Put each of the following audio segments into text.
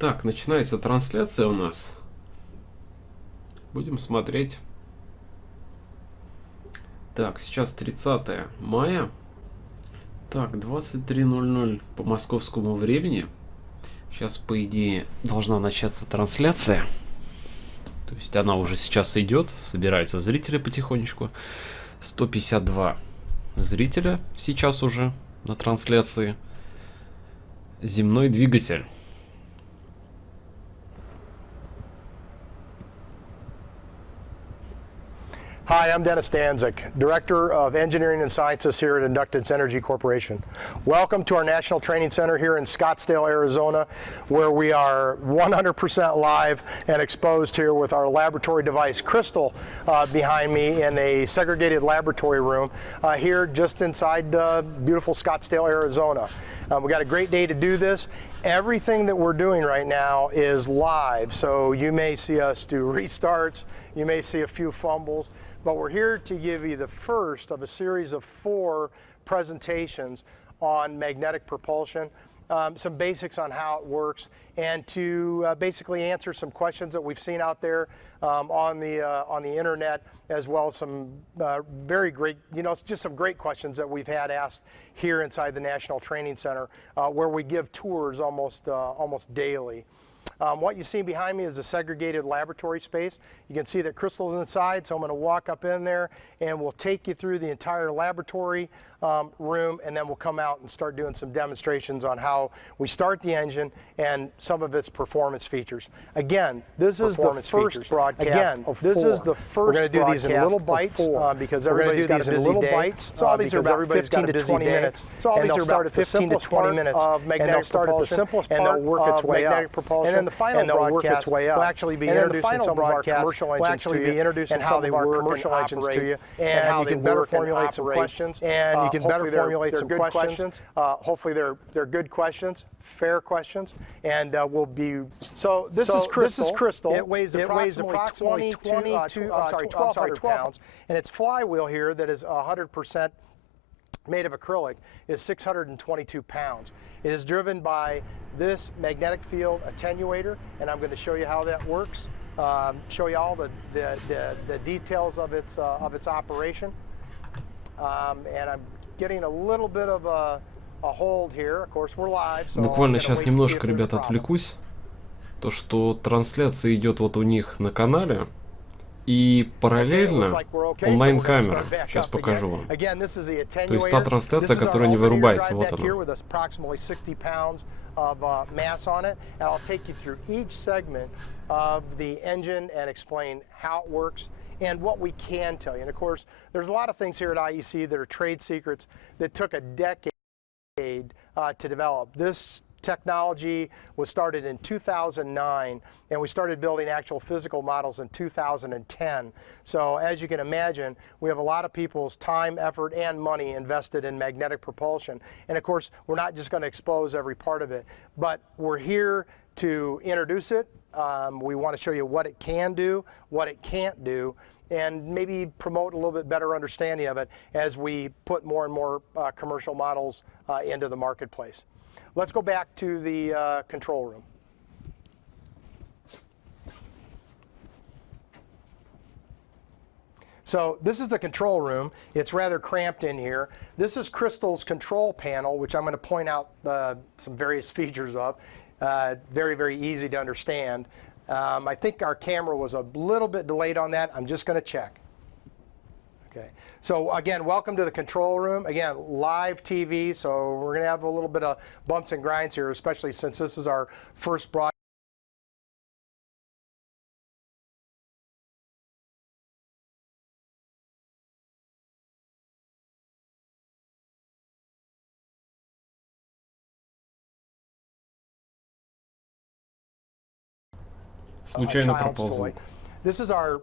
Так, начинается трансляция у нас. Будем смотреть. Так, сейчас 30 мая. Так, 23:00 по московскому времени. Сейчас, по идее, должна начаться трансляция. То есть она уже сейчас идет. Собираются зрители потихонечку. 152 зрителя сейчас уже на трансляции. Земной двигатель. Hi, I'm Dennis Danzik, Director of Engineering and Sciences here at Inductance Energy Corporation. Welcome to our National Training Center here in Scottsdale, Arizona, where we are 100% live and exposed here with our laboratory device, Crystal, behind me in a segregated laboratory room here just inside beautiful Scottsdale, Arizona. We got a great day to do this. Everything that we're doing right now is live, so you may see us do restarts, you may see a few fumbles, but we're here to give you the first of a series of 4 presentations on magnetic propulsion, some basics on how it works, and to basically answer some questions that we've seen out there on the internet, as well as some very great, just some great questions that we've had asked here inside the National Training Center, where we give tours almost daily. What you see behind me is a segregated laboratory space. You can see that Crystal's inside, so I'm going to walk up in there and we'll take you through the entire laboratory room, and then we'll come out and start doing some demonstrations on how we start the engine and some of its performance features. Again, this is the first broadcast. Again, this is the first. We're going to do these in little bites because everybody's got a busy day. So all these are about 15 to 20 minutes. So all these are about 15 to 20 minutes of magnetic propulsion, and they'll work its way up. And then the final broadcast will actually be introducing some of our commercial engines to you, and how they work commercial engines to you, and how you can better formulate some questions, and you can better formulate some questions. Hopefully they're good questions, fair questions, and we'll be. So this is Crystal. It weighs approximately 1,200 pounds, and its flywheel here that is 100% made of acrylic is 622 pounds. It is driven by this magnetic field attenuator, and I'm going to show you how that works. Show you all the details of its operation, and I'm getting a little bit of a hold here. Of course, we're live. So буквально сейчас немножко, ребята, отвлекусь. То, что трансляция идет вот у них на канале. И параллельно онлайн-камера. Сейчас покажу вам. То есть та трансляция, которая не вырубается. Вот она. And what we can tell you. And of course, there's a lot of things here at IEC that are trade secrets that took a decade to develop. This technology was started in 2009, and we started building actual physical models in 2010. So as you can imagine, we have a lot of people's time, effort, and money invested in magnetic propulsion. And of course, we're not just going to expose every part of it, but we're here to introduce it. We want to show you what it can do, what it can't do, and maybe promote a little bit better understanding of it as we put more and more commercial models into the marketplace. Let's go back to the control room. So this is the control room. It's rather cramped in here. This is Crystal's control panel, which I'm going to point out some various features of. Very, very easy to understand. I think our camera was a little bit delayed on that. I'm just going to check. Okay. So again, welcome to the control room. Again, live TV, so we're going to have a little bit of bumps and grinds here, especially since this is our first broadcast. Случайно проползал. This is our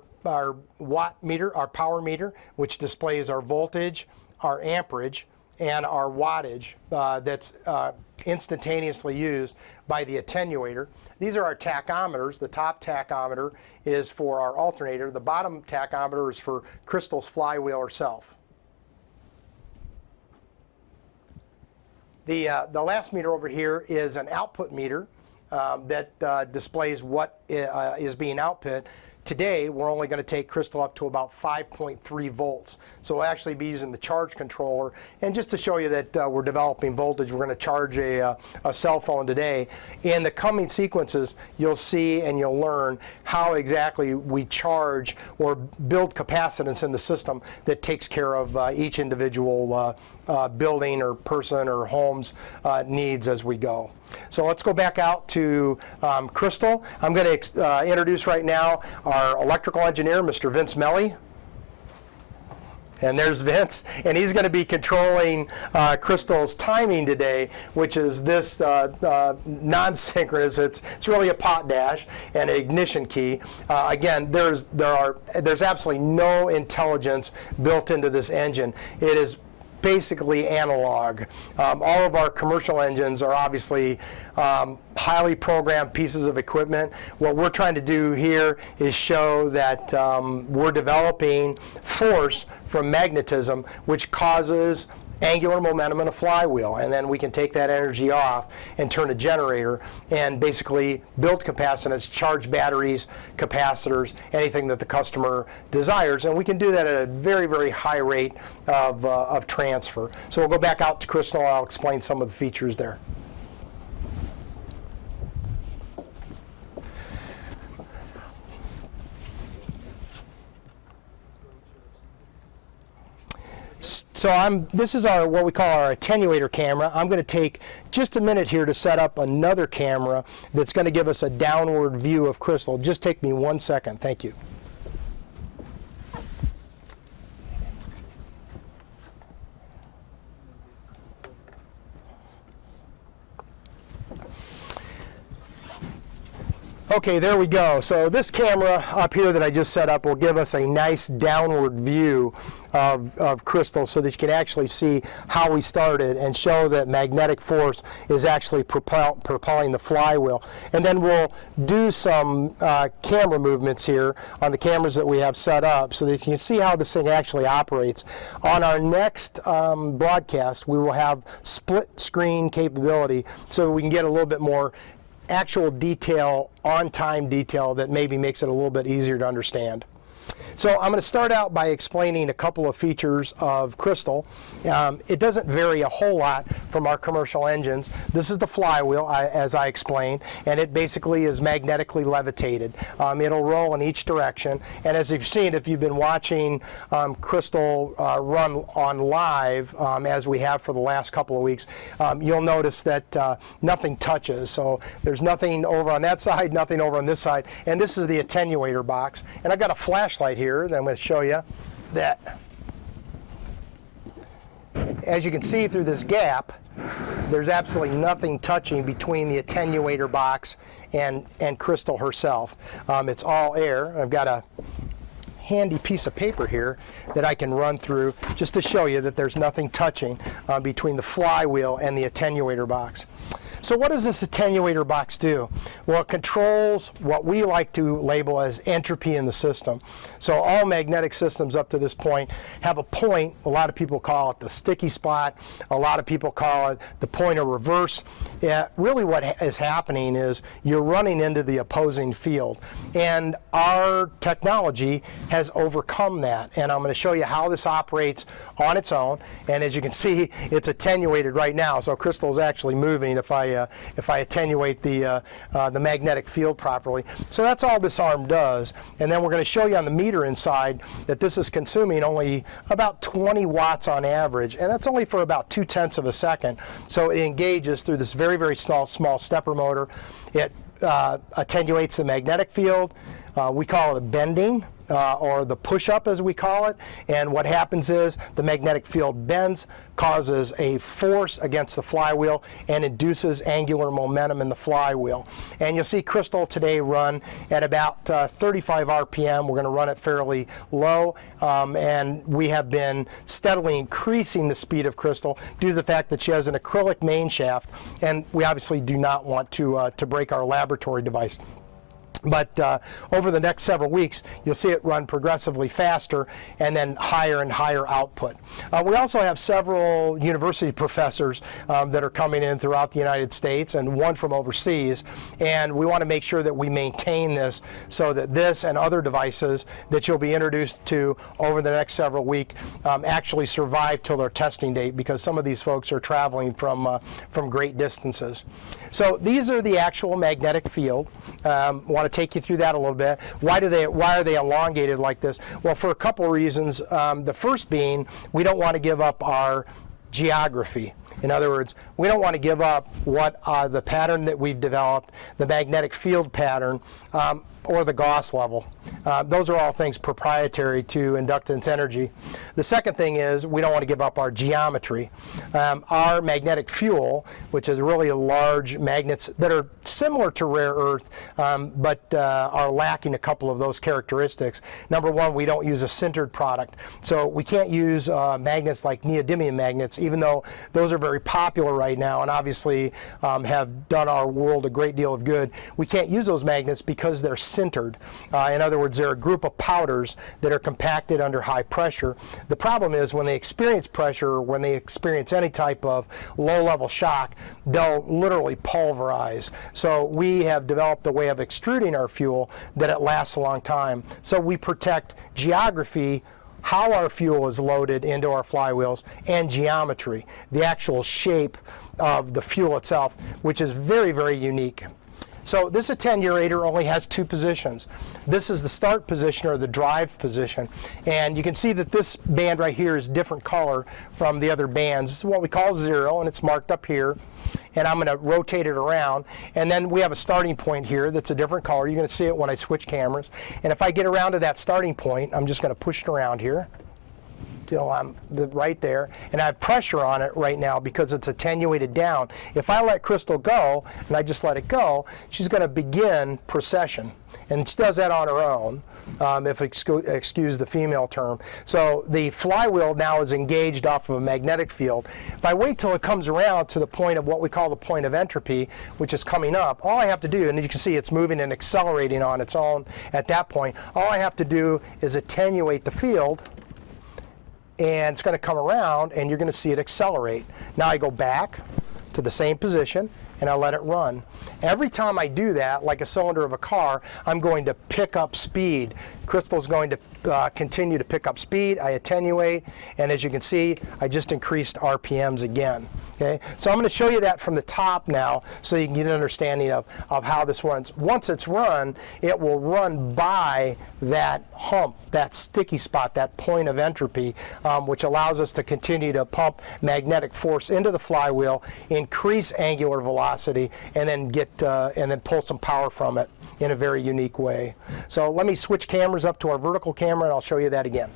watt meter, our power meter, which displays our voltage, our amperage, and our wattage that's instantaneously used by the attenuator. These are our tachometers. The top tachometer is for our alternator. The bottom tachometer is for Crystal's flywheel herself. The last meter over here is an output meter. that displays what is being output. Today, we're only going to take Crystal up to about 5.3 volts. So we'll actually be using the charge controller. And just to show you that we're developing voltage, we're going to charge a cell phone today. In the coming sequences, you'll see and you'll learn how exactly we charge or build capacitance in the system that takes care of each individual building or person or home's needs as we go. So let's go back out to Crystal. I'm going to introduce right now our electrical engineer, Mr. Vince Melly. And there's Vince, and he's going to be controlling Crystal's timing today, which is this non-synchronous. It's really a pot dash and an ignition key. Again, there's absolutely no intelligence built into this engine. It is basically analog. All of our commercial engines are obviously highly programmed pieces of equipment. What we're trying to do here is show that we're developing force from magnetism, which causes angular momentum in a flywheel, and then we can take that energy off and turn a generator and basically build capacitance, charge batteries, capacitors, anything that the customer desires, and we can do that at a very, very high rate of transfer. So we'll go back out to Crystal and I'll explain some of the features there. So this is what we call our attenuator camera. I'm going to take just a minute here to set up another camera that's going to give us a downward view of Crystal. Just take me 1 second. Thank you. Okay, there we go. So this camera up here that I just set up will give us a nice downward view of Crystal so that you can actually see how we started and show that magnetic force is actually propelling the flywheel. And then we'll do some camera movements here on the cameras that we have set up so that you can see how this thing actually operates. On our next broadcast, we will have split screen capability so we can get a little bit more actual detail, on-time detail that maybe makes it a little bit easier to understand. So I'm going to start out by explaining a couple of features of Crystal. It doesn't vary a whole lot from our commercial engines. This is the flywheel, as I explained, and it basically is magnetically levitated. It'll roll in each direction, and as you've seen, if you've been watching Crystal run on live, as we have for the last couple of weeks, you'll notice that nothing touches. So there's nothing over on that side, nothing over on this side, and this is the attenuator box. And I've got a flashlight here that I'm going to show you that, as you can see through this gap, there's absolutely nothing touching between the attenuator box and Crystal herself. It's all air. I've got a handy piece of paper here that I can run through just to show you that there's nothing touching between the flywheel and the attenuator box. So what does this attenuator box do? Well, it controls what we like to label as entropy in the system. So all magnetic systems up to this point have a point. A lot of people call it the sticky spot. A lot of people call it the point of reverse. Really what is happening is you're running into the opposing field. And our technology has overcome that. And I'm going to show you how this operates on its own. And as you can see, it's attenuated right now. So Crystal is actually moving if I attenuate the magnetic field properly. So that's all this arm does. And then we're going to show you on the meter inside that this is consuming only about 20 watts on average, and that's only for about 0.2 of a second. So it engages through this very, very small stepper motor. It attenuates the magnetic field. We call it a bending, or the push-up as we call it, and what happens is the magnetic field bends, causes a force against the flywheel, and induces angular momentum in the flywheel. And you'll see Crystal today run at about 35 RPM. We're going to run it fairly low, and we have been steadily increasing the speed of Crystal due to the fact that she has an acrylic main shaft, and we obviously do not want to break our laboratory device. But over the next several weeks, you'll see it run progressively faster and then higher and higher output. We also have several university professors that are coming in throughout the United States and one from overseas. And we want to make sure that we maintain this so that this and other devices that you'll be introduced to over the next several weeks actually survive till their testing date, because some of these folks are traveling from great distances. So these are the actual magnetic field. Want to take you through that a little bit. Why are they elongated like this? Well, for a couple of reasons. The first being, we don't want to give up our geography. In other words, we don't want to give up what the pattern that we've developed, the magnetic field pattern, or the Gauss level. Those are all things proprietary to inductance energy. The second thing is we don't want to give up our geometry. Our magnetic fuel, which is really large magnets that are similar to rare earth, but are lacking a couple of those characteristics. Number one, we don't use a sintered product. So we can't use magnets like neodymium magnets, even though those are very popular right now and obviously have done our world a great deal of good. We can't use those magnets because they're sintered. In other words, they're a group of powders that are compacted under high pressure. The problem is when they experience pressure, when they experience any type of low-level shock, they'll literally pulverize. So we have developed a way of extruding our fuel that it lasts a long time. So we protect geography, how our fuel is loaded into our flywheels, and geometry, the actual shape of the fuel itself, which is very, very unique. So this attenuator only has two positions. This is the start position, or the drive position. And you can see that this band right here is different color from the other bands. This is what we call 0, and it's marked up here. And I'm going to rotate it around. And then we have a starting point here that's a different color. You're going to see it when I switch cameras. And if I get around to that starting point, I'm just going to push it around here till I'm right there, and I have pressure on it right now because it's attenuated down. If I let Crystal go, and I just let it go, she's going to begin precession, and she does that on her own, if excuse the female term. So the flywheel now is engaged off of a magnetic field. If I wait till it comes around to the point of what we call the point of entropy, which is coming up, all I have to do, and you can see it's moving and accelerating on its own at that point, all I have to do is attenuate the field, and it's going to come around, and you're going to see it accelerate. Now I go back to the same position, and I let it run. Every time I do that, like a cylinder of a car, I'm going to pick up speed. Crystal's going to continue to pick up speed. I attenuate, and as you can see, I just increased RPMs again. Okay, so I'm going to show you that from the top now, so you can get an understanding of how this runs. Once it's run, it will run by that hump, that sticky spot, that point of entropy, which allows us to continue to pump magnetic force into the flywheel, increase angular velocity, and then pull some power from it in a very unique way. So let me switch cameras up to our vertical camera, and I'll show you that again.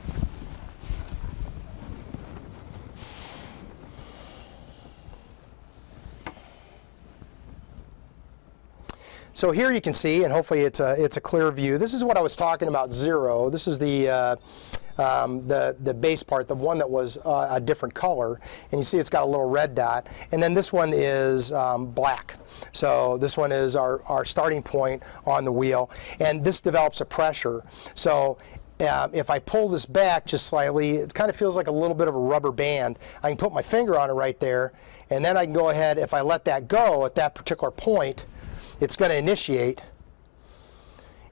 So here you can see, and hopefully it's a clear view. This is what I was talking about, 0. This is the base part, the one that was a different color, and you see it's got a little red dot. And then this one is black. So this one is our starting point on the wheel, and this develops a pressure. So if I pull this back just slightly, it kind of feels like a little bit of a rubber band. I can put my finger on it right there, and then I can go ahead, if I let that go at that particular point, it's going to initiate.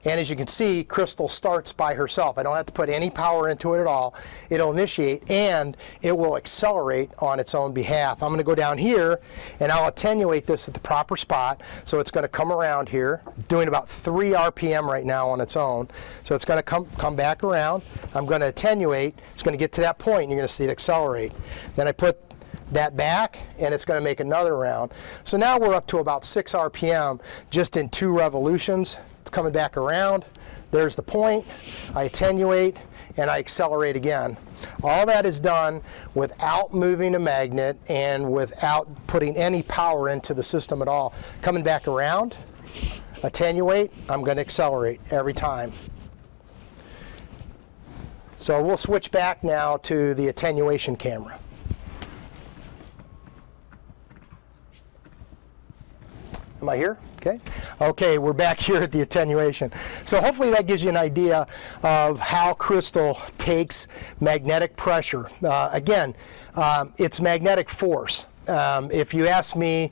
And as you can see, Crystal starts by herself. I don't have to put any power into it at all. It'll initiate, and it will accelerate on its own behalf. I'm going to go down here, and I'll attenuate this at the proper spot. So it's going to come around here, doing about 3 RPM right now on its own. So it's going to come back around. I'm going to attenuate. It's going to get to that point, and you're going to see it accelerate. Then I put that back, and it's going to make another round. So now we're up to about 6 RPM just in 2 revolutions. It's coming back around. There's the point. I attenuate, and I accelerate again. All that is done without moving a magnet and without putting any power into the system at all. Coming back around, attenuate, I'm going to accelerate every time. So we'll switch back now to the attenuation camera. Am I here? Okay, we're back here at the attenuation. So hopefully that gives you an idea of how crystal takes magnetic pressure. Again, it's magnetic force. If you ask me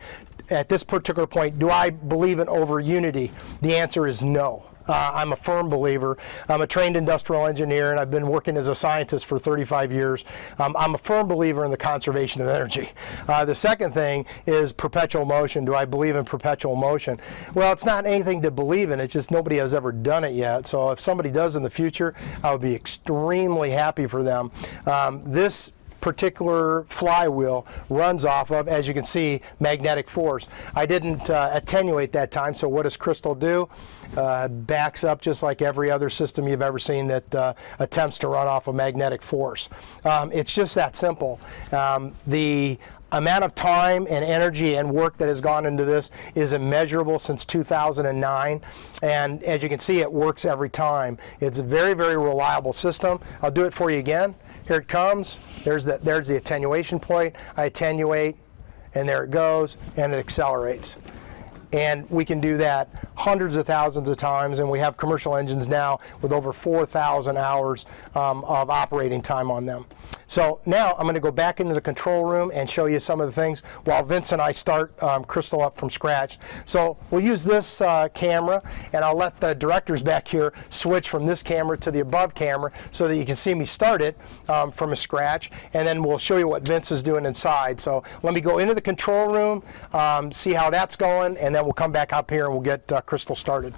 at this particular point, do I believe in over unity? The answer is no. I'm a firm believer. I'm a trained industrial engineer, and I've been working as a scientist for 35 years. I'm a firm believer in the conservation of energy. The second thing is perpetual motion. Do I believe in perpetual motion? Well, it's not anything to believe in. It's just nobody has ever done it yet. So if somebody does in the future, I would be extremely happy for them. This particular flywheel runs off of, as you can see, magnetic force. I didn't attenuate that time, so what does crystal do? Backs up just like every other system you've ever seen that attempts to run off of magnetic force. It's just that simple. The amount of time and energy and work that has gone into this is immeasurable since 2009, and as you can see, it works every time. It's a very, very reliable system. I'll do it for you again. Here it comes. There's the attenuation point. I attenuate, and there it goes, and it accelerates. And we can do that hundreds of thousands of times, and we have commercial engines now with over 4,000 hours of operating time on them. So now I'm going to go back into the control room and show you some of the things while Vince and I start crystal up from scratch. So we'll use this camera, and I'll let the directors back here switch from this camera to the above camera so that you can see me start it from a scratch, and then we'll show you what Vince is doing inside. So let me go into the control room, see how that's going, and then we'll come back up here and we'll get crystal started.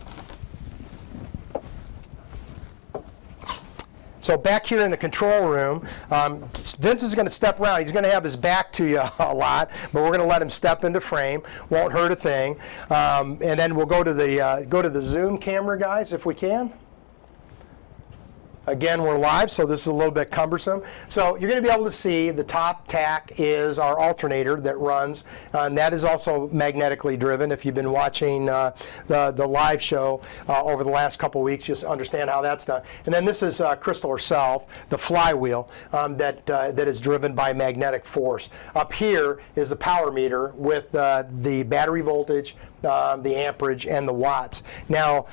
So back here in the control room, Vince is going to step around. He's going to have his back to you a lot, but we're going to let him step into frame. Won't hurt a thing. And then we'll go to the zoom camera, guys, if we can. Again, we're live, so this is a little bit cumbersome. So you're going to be able to see the top tack is our alternator that runs, and that is also magnetically driven. If you've been watching the live show over the last couple weeks, just understand how that's done. And then this is Crystal herself, the flywheel that is driven by magnetic force. Up here is the power meter with the battery voltage, the amperage, and the watts. Now,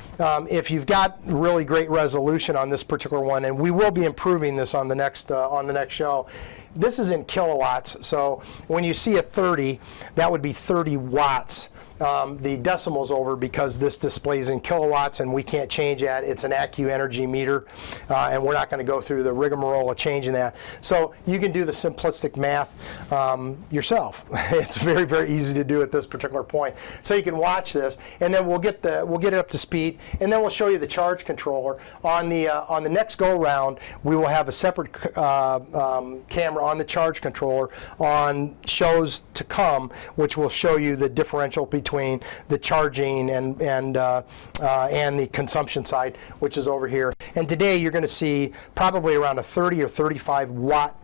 if you've got really great resolution on this particular one, and we will be improving this on the next show. This is in kilowatts, so when you see a 30, that would be 30 watts. The decimal's over because this displays in kilowatts, and we can't change that. It's an AccuEnergy energy meter, and we're not going to go through the rigmarole of changing that. So you can do the simplistic math yourself. It's very, very easy to do at this particular point. So you can watch this, and then we'll get it up to speed, and then we'll show you the charge controller. On the next go round, we will have a separate camera on the charge controller on shows to come, which will show you the differential between the charging and the consumption side, which is over here. And today you're going to see probably around a 30 or 35 watt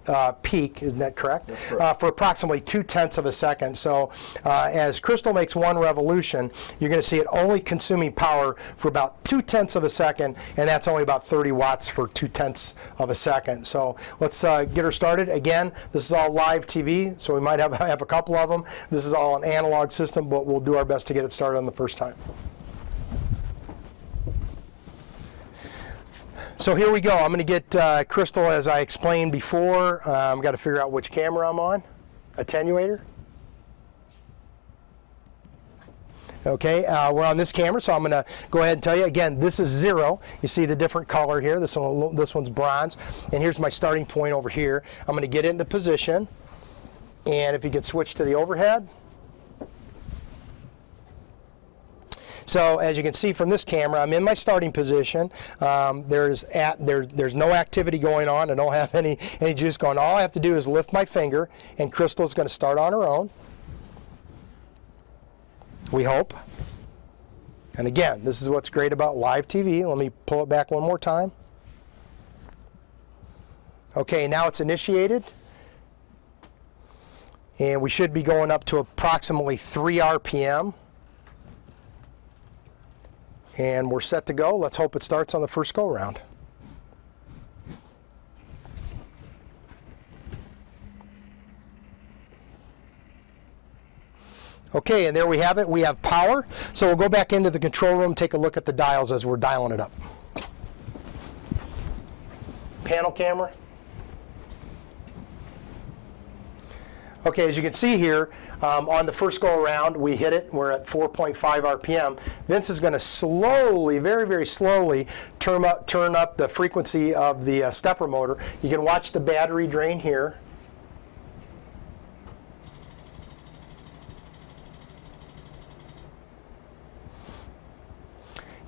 peak, isn't that correct? That's correct. For approximately 0.2 of a second. So as crystal makes one revolution, you're going to see it only consuming power for about 0.2 of a second, and that's only about 30 watts for 0.2 of a second. So let's get her started. Again, this is all live TV, so we might have a couple of them. This is all an analog system, but we'll do our best to get it started on the first time. So here we go. I'm going to get crystal as I explained before. I've got to figure out which camera I'm on. Attenuator. Okay, we're on this camera, so I'm going to go ahead and tell you. Again, this is 0. You see the different color here. This one's bronze. And here's my starting point over here. I'm going to get into position. And if you could switch to the overhead. So as you can see from this camera, I'm in my starting position. There's no activity going on. I don't have any juice going. All I have to do is lift my finger, and crystal's going to start on her own. We hope. And again, this is what's great about live TV. Let me pull it back one more time. Okay, now it's initiated. And we should be going up to approximately 3 RPM. And we're set to go. Let's hope it starts on the first go round. Okay, and there we have it. We have power. So we'll go back into the control room, take a look at the dials as we're dialing it up. Panel camera. Okay, as you can see here, on the first go around, we hit it. We're at 4.5 RPM. Vince is going to slowly, very, very slowly turn up the frequency of the stepper motor. You can watch the battery drain here.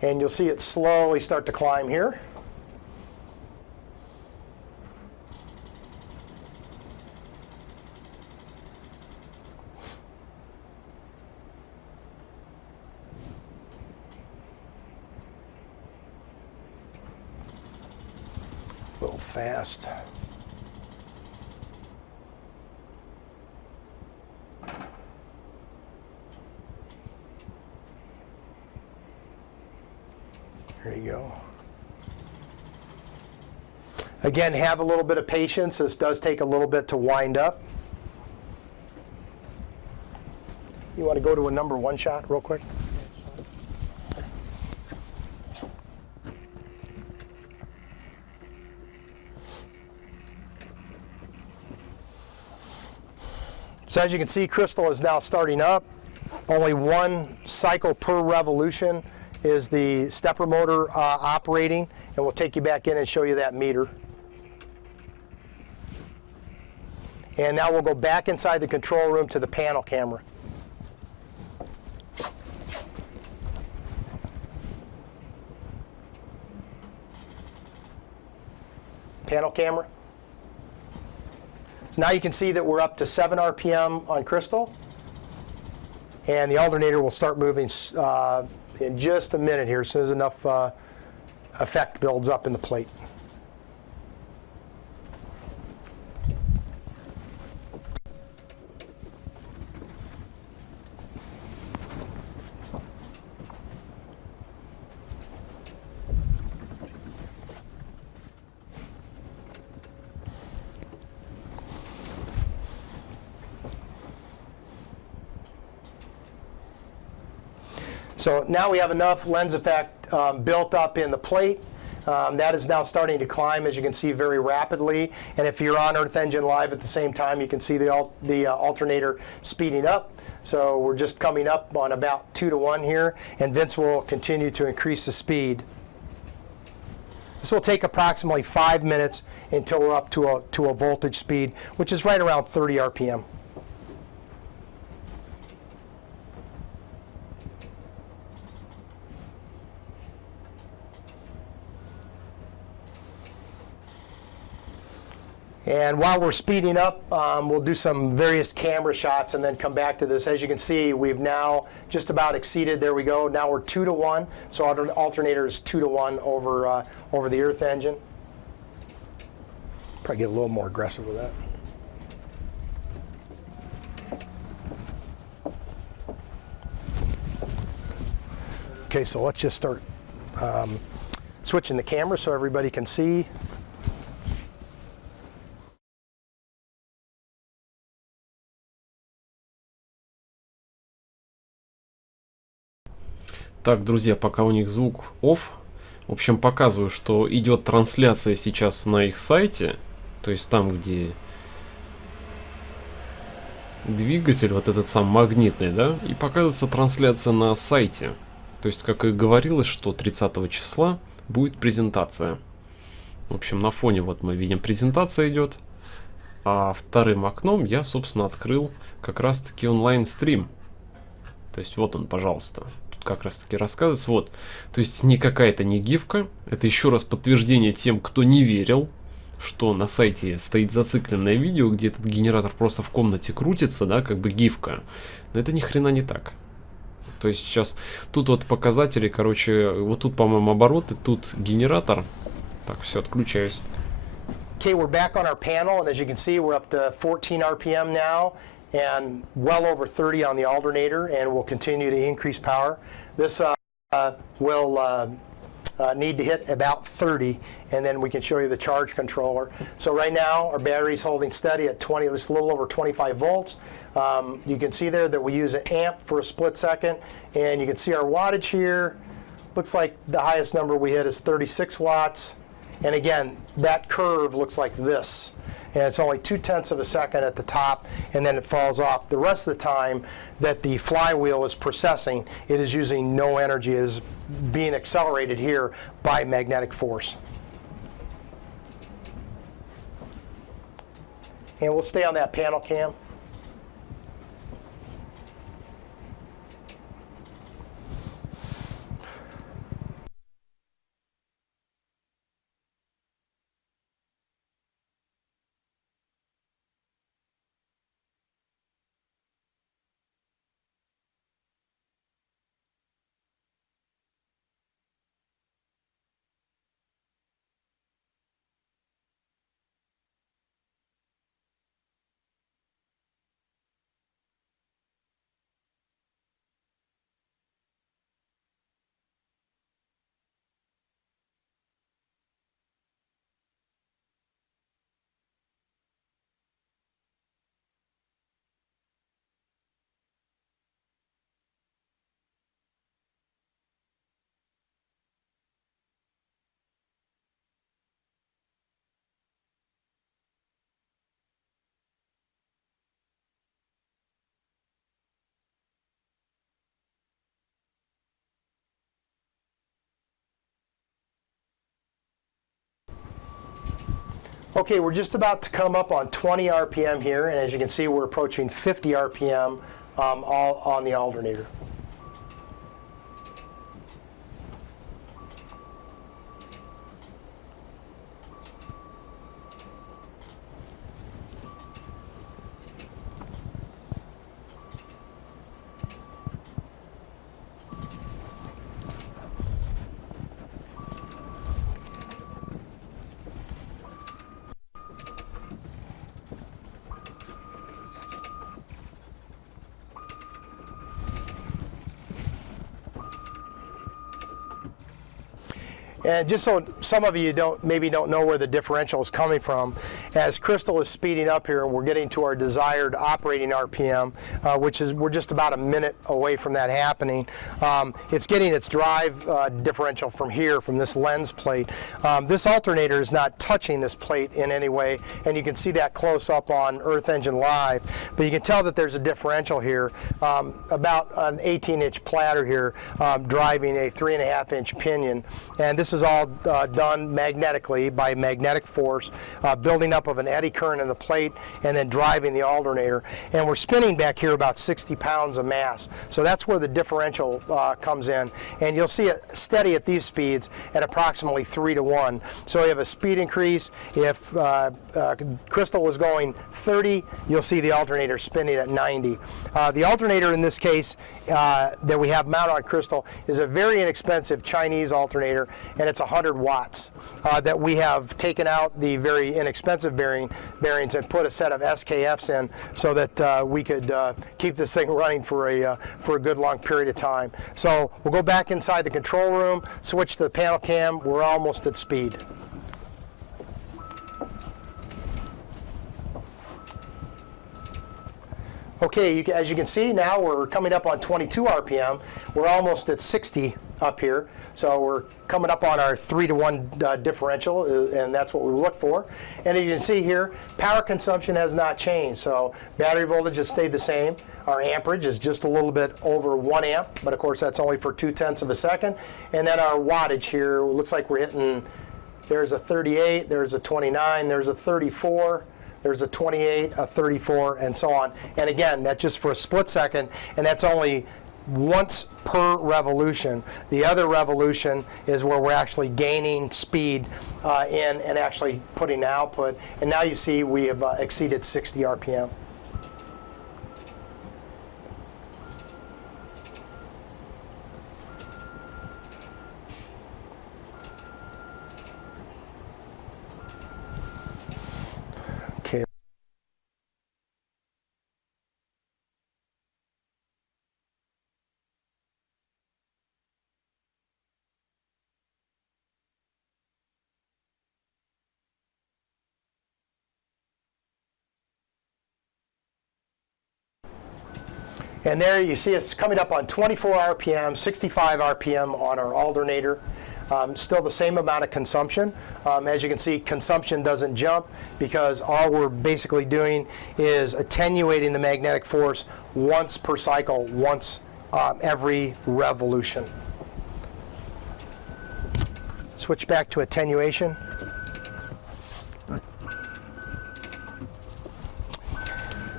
And you'll see it slowly start to climb here. A little fast. There you go. Again, have a little bit of patience. This does take a little bit to wind up. You want to go to a number 1 shot real quick? So as you can see, Crystal is now starting up. Only 1 cycle per revolution is the stepper motor operating, and we'll take you back in and show you that meter. And now we'll go back inside the control room to the panel camera. Panel camera. So now you can see that we're up to 7 RPM on Crystal, and the alternator will start moving in just a minute here, as soon as enough effect builds up in the plate. So now we have enough lens effect built up in the plate. That is now starting to climb, as you can see, very rapidly. And if you're on Earth Engine Live at the same time, you can see the alternator speeding up. So we're just coming up on about 2 to 1 here, and Vince will continue to increase the speed. This will take approximately 5 minutes until we're up to a voltage speed, which is right around 30 RPM. And while we're speeding up, we'll do some various camera shots and then come back to this. As you can see, we've now just about exceeded, there we go. Now we're 2 to 1, so our alternator is 2 to 1 over the Earth engine. Probably get a little more aggressive with that. Okay, so let's just start switching the camera so everybody can see. Так, друзья, пока у них звук off, в общем, показываю, что идет трансляция сейчас на их сайте, то есть там, где двигатель, вот этот сам магнитный, да, и показывается трансляция на сайте. То есть, как и говорилось, что 30 числа будет презентация. В общем, на фоне вот мы видим, презентация идет, а вторым окном я, собственно, открыл как раз-таки онлайн-стрим. То есть, вот он, пожалуйста. Как раз таки рассказывается. Вот. То есть не какая-то не гифка. Это еще раз подтверждение тем, кто не верил, что на сайте стоит зацикленное видео, где этот генератор просто в комнате крутится, да, как бы гифка. Но это ни хрена не так. То есть сейчас тут вот показатели, короче, вот тут, по-моему, обороты, тут генератор. Так, все, отключаюсь. Okay, we're back on our panel, and as you can see, we're up to 14 RPM now. And well over 30 on the alternator, and we'll continue to increase power. This will need to hit about 30, and then we can show you the charge controller. So right now our battery's holding steady at 20, just a little over 25 volts. You can see there that we use an amp for a split second, and you can see our wattage here. Looks like the highest number we hit is 36 watts. And again, that curve looks like this. And it's only 0.2 of a second at the top, and then it falls off. The rest of the time that the flywheel is processing, it is using no energy. It is being accelerated here by magnetic force. And we'll stay on that panel cam. Okay, we're just about to come up on 20 RPM here, and as you can see, we're approaching 50 RPM all on the alternator. And just so some of you maybe don't know where the differential is coming from, as Crystal is speeding up here and we're getting to our desired operating RPM, which is we're just about a minute away from that happening, it's getting its drive differential from here, from this lens plate. This alternator is not touching this plate in any way, and you can see that close up on Earth Engine Live, but you can tell that there's a differential here, about an 18-inch platter here, driving a 3.5-inch pinion. And this is all done magnetically by magnetic force, building up of an eddy current in the plate and then driving the alternator. And we're spinning back here about 60 pounds of mass. So that's where the differential comes in. And you'll see it steady at these speeds at approximately 3 to 1. So we have a speed increase. If Crystal was going 30, you'll see the alternator spinning at 90. The alternator in this case that we have mounted on Crystal is a very inexpensive Chinese alternator, and it's 100 watts that we have taken out the very inexpensive bearings and put a set of SKFs in so that we could keep this thing running for a good long period of time. So we'll go back inside the control room, switch to the panel cam. We're almost at speed. Okay, as you can see now we're coming up on 22 RPM. We're almost at 60 up here. So we're coming up on our 3 to 1 differential, and that's what we look for. And as you can see here, power consumption has not changed. So battery voltage has stayed the same. Our amperage is just a little bit over 1 amp, but of course that's only for 0.2 of a second. And then our wattage here looks like we're hitting, there's a 38, there's a 29, there's a 34. There's a 28, a 34, and so on. And again, that's just for a split second, and that's only once per revolution. The other revolution is where we're actually gaining speed in and actually putting output. And now you see we have exceeded 60 RPM. Okay. And there you see it's coming up on 24 RPM, 65 RPM on our alternator. Still the same amount of consumption. As you can see, consumption doesn't jump because all we're basically doing is attenuating the magnetic force once per cycle, once every revolution. Switch back to attenuation.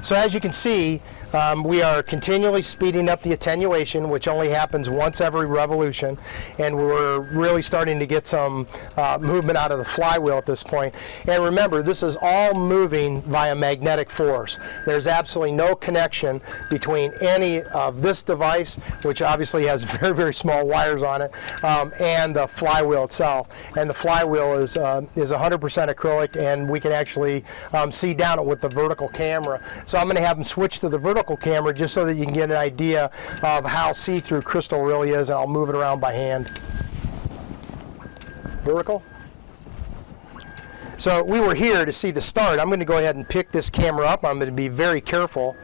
So as you can see, we are continually speeding up the attenuation, which only happens once every revolution, and we're really starting to get some movement out of the flywheel at this point. And remember, this is all moving via magnetic force. There's absolutely no connection between any of this device, which obviously has very, very small wires on it, and the flywheel itself. And the flywheel is 100% acrylic, and we can actually see down it with the vertical camera. So I'm going to have them switch to the vertical camera just so that you can get an idea of how see-through crystal really is, and I'll move it around by hand. Vertical. So we were here to see the start. I'm going to go ahead and pick this camera up. I'm going to be very careful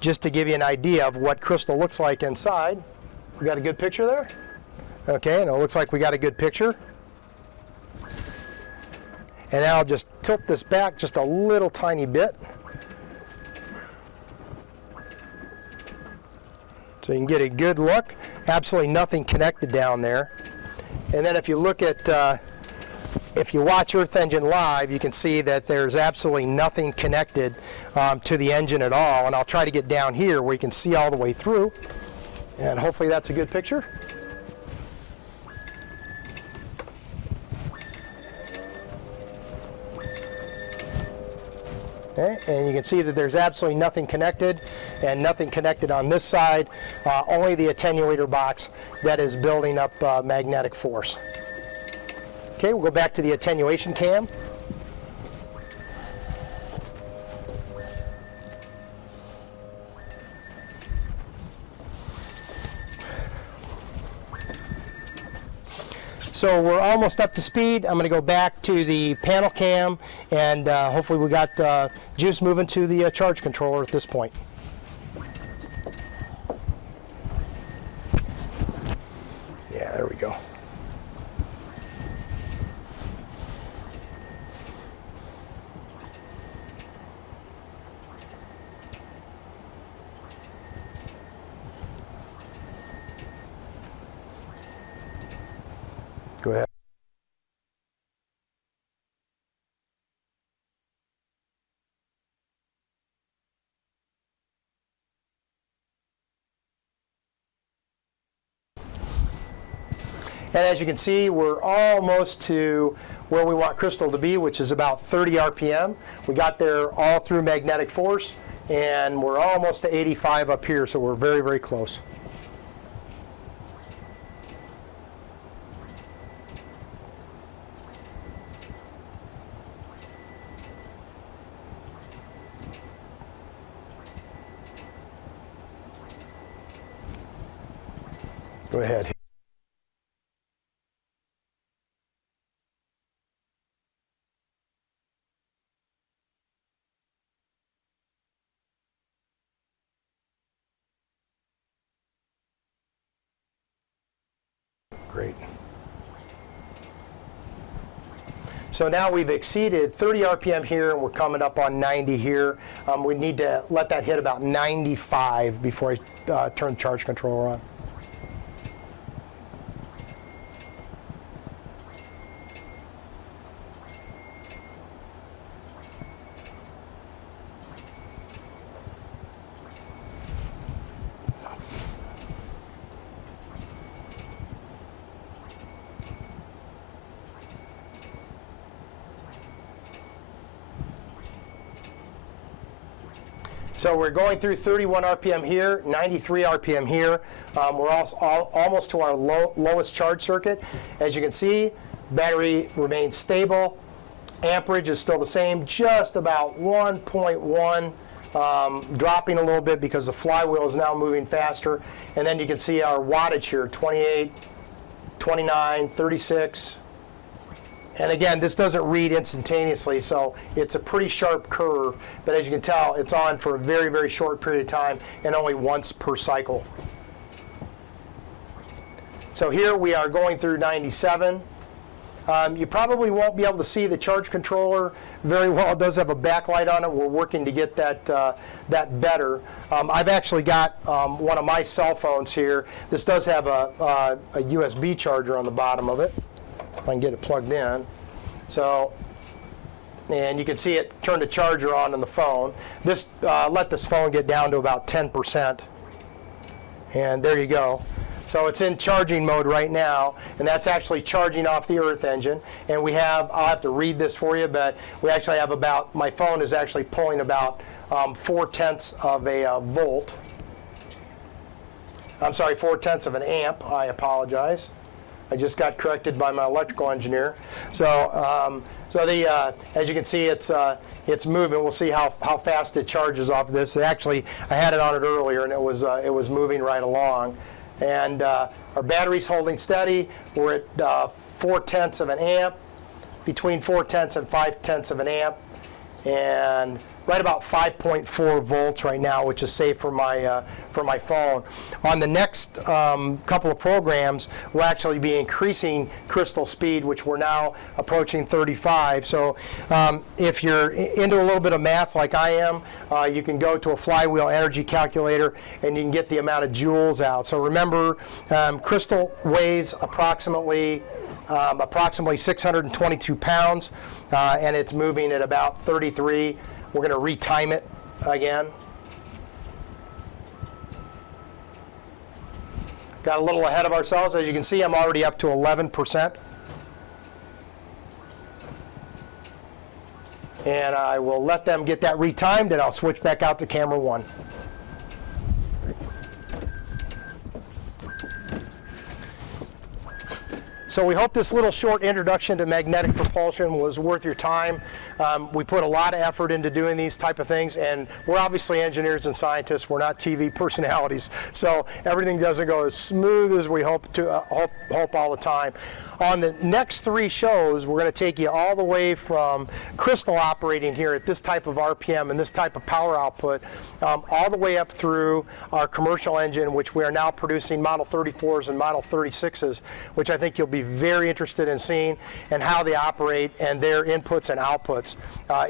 just to give you an idea of what crystal looks like inside. We got a good picture there? Okay, and it looks like we got a good picture. And now I'll just tilt this back just a little tiny bit, so you can get a good look. Absolutely nothing connected down there. And then if you look at, if you watch Earth Engine Live, you can see that there's absolutely nothing connected to the engine at all. And I'll try to get down here where you can see all the way through. And hopefully that's a good picture. Okay, and you can see that there's absolutely nothing connected, and nothing connected on this side, only the attenuator box that is building up magnetic force. Okay, we'll go back to the attenuation cam. So we're almost up to speed. I'm going to go back to the panel cam, and hopefully we got juice moving to the charge controller at this point. Yeah, there we go. Go ahead. And as you can see, we're almost to where we want crystal to be, which is about 30 RPM. We got there all through magnetic force, and we're almost to 85 up here, so we're very, very close. Go ahead. Great. So now we've exceeded 30 RPM here, and we're coming up on 90 here. We need to let that hit about 95 before I turn the charge controller on. So we're going through 31 RPM here, 93 RPM here. We're also almost to our lowest charge circuit. As you can see, battery remains stable. Amperage is still the same, just about 1.1, dropping a little bit because the flywheel is now moving faster. And then you can see our wattage here, 28, 29, 36, And again, this doesn't read instantaneously, so it's a pretty sharp curve, but as you can tell, it's on for a very, very short period of time and only once per cycle. So here we are going through 97. You probably won't be able to see the charge controller very well. It does have a backlight on it. We're working to get that, that better. I've actually got one of my cell phones here. This does have a USB charger on the bottom of it. If I can get it plugged in. So, and you can see it turn the charger on the phone. This let this phone get down to about 10%. And there you go. So it's in charging mode right now, and that's actually charging off the earth engine. And we have, I'll have to read this for you, but we actually have about, my phone is actually pulling about 4/10 of a volt. I'm sorry, 4/10 of an amp. I apologize. I just got corrected by my electrical engineer. So, as you can see, it's moving. We'll see how fast it charges off of this. Actually, I had it on it earlier, and it was moving right along. And our battery's holding steady. We're at 4/10 of an amp, between 4/10 and 5/10 of an amp, and right about 5.4 volts right now, which is safe for my phone. On the next couple of programs, we'll actually be increasing crystal speed, which we're now approaching 35. So if you're into a little bit of math like I am, you can go to a flywheel energy calculator and you can get the amount of joules out. So remember, crystal weighs approximately 622 pounds, and it's moving at about 33. We're going to retime it again. Got a little ahead of ourselves. As you can see, I'm already up to 11%. And I will let them get that retimed, and I'll switch back out to camera 1. So we hope this little short introduction to magnetic propulsion was worth your time. We put a lot of effort into doing these type of things, and we're obviously engineers and scientists. We're not TV personalities, so everything doesn't go as smooth as we hope all the time. On the next 3 shows, we're going to take you all the way from crystal operating here at this type of RPM and this type of power output, all the way up through our commercial engine, which we are now producing Model 34s and Model 36s, which I think you'll be very interested in seeing, and how they operate and their inputs and outputs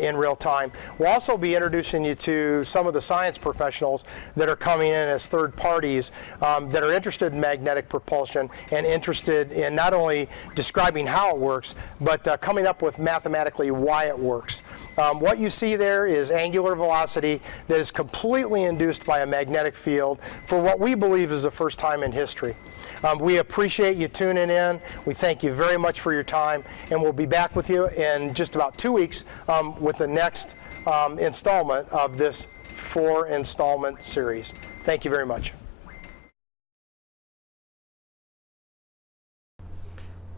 in real time. We'll also be introducing you to some of the science professionals that are coming in as third parties that are interested in magnetic propulsion and interested in not only describing how it works, but coming up with mathematically why it works. What you see there is angular velocity that is completely induced by a magnetic field for what we believe is the first time in history. We appreciate you tuning in. We thank you very much for your time, and we'll be back with you in just about 2 weeks with the next installment of this 4-installment series. Thank you very much.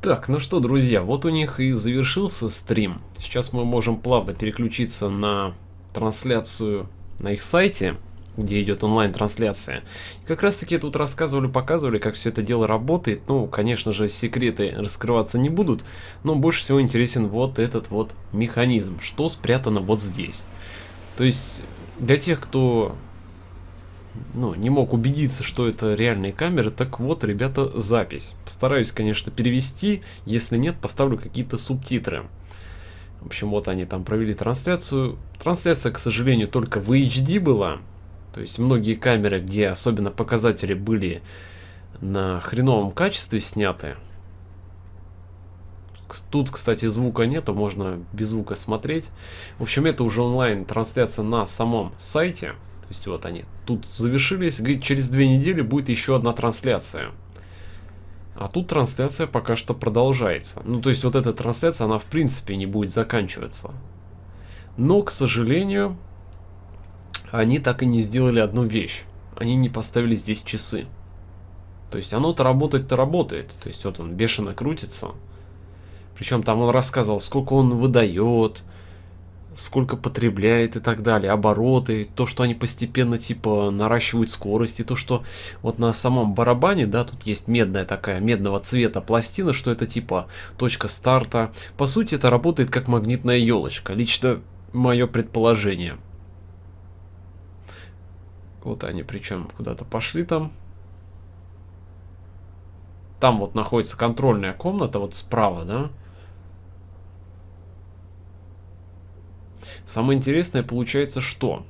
Так, ну что, друзья, вот у них и завершился стрим. Сейчас мы можем плавно переключиться на трансляцию на их сайте, где идет онлайн-трансляция. Как раз таки тут рассказывали, показывали, как все это дело работает. Ну, конечно же, секреты раскрываться не будут, но больше всего интересен вот этот вот механизм, что спрятано вот здесь. То есть, для тех, кто не мог убедиться, что это реальные камеры, так вот, ребята, запись. Постараюсь, конечно, перевести, если нет, поставлю какие-то субтитры. В общем, вот они там провели трансляцию. Трансляция, к сожалению, только в HD была. То есть многие камеры, где особенно показатели были на хреновом качестве сняты. Тут, кстати, звука нету, можно без звука смотреть. В общем, это уже онлайн-трансляция на самом сайте. То есть вот они тут завершились. Говорит, через 2 недели будет еще одна трансляция. А тут трансляция пока что продолжается. Ну, то есть вот эта трансляция, она в принципе не будет заканчиваться. Но, к сожалению, они так и не сделали одну вещь. Они не поставили здесь часы. То есть оно-то работает-то работает. То есть вот он бешено крутится. Причем там он рассказывал, сколько он выдает, сколько потребляет и так далее, обороты, то, что они постепенно типа наращивают скорость, и то, что вот на самом барабане, да, тут есть медная такая, медного цвета пластина, что это типа точка старта. По сути, это работает как магнитная елочка, лично мое предположение. Вот они причем куда-то пошли там. Там вот находится контрольная комната, вот справа, да. Самое интересное получается что?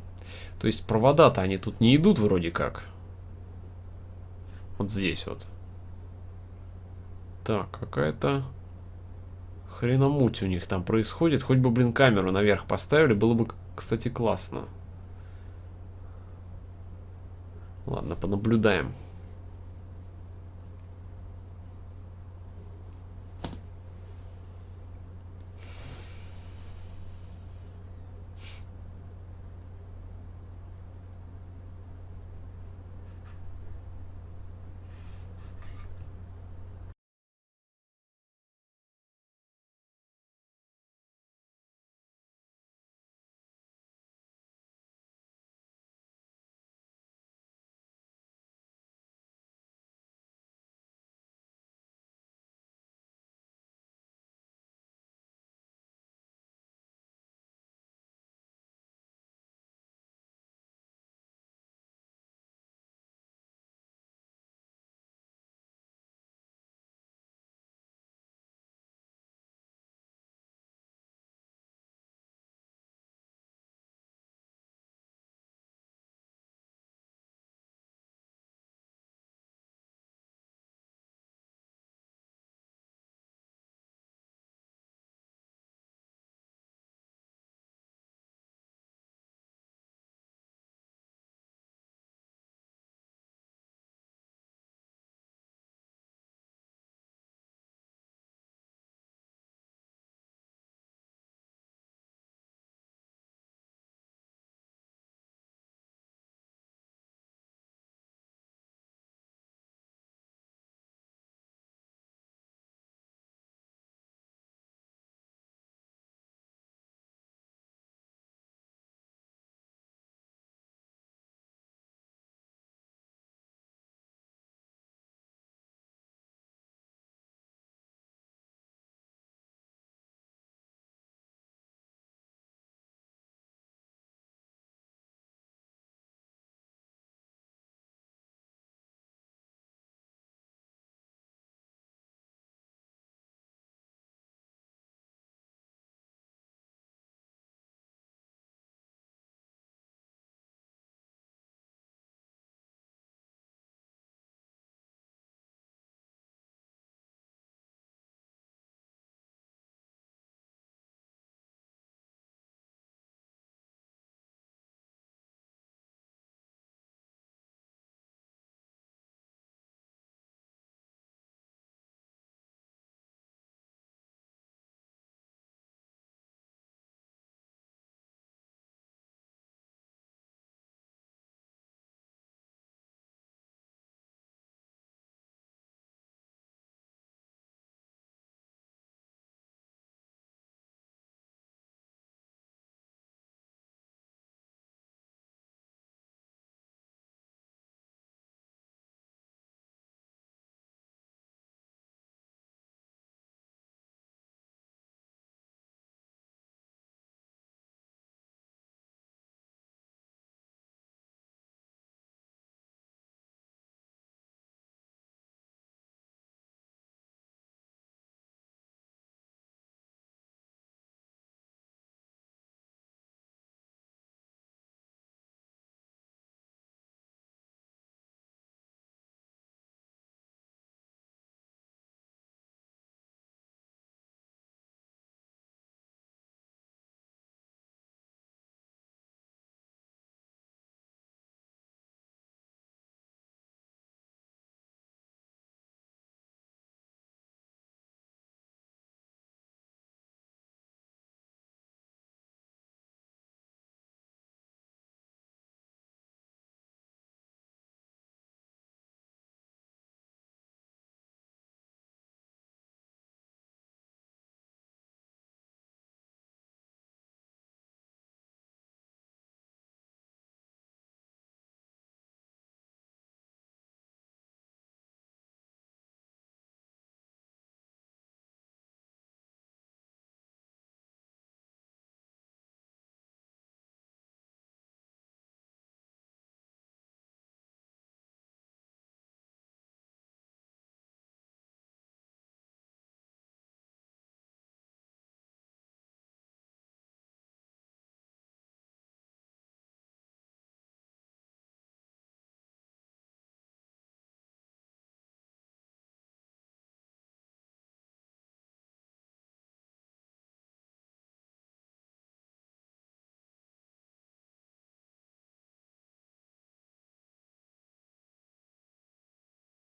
То есть провода-то они тут не идут вроде как. Вот здесь вот. Так, какая-то хреномуть у них там происходит. Хоть бы, блин, камеру наверх поставили, было бы, кстати, классно. Ладно, понаблюдаем.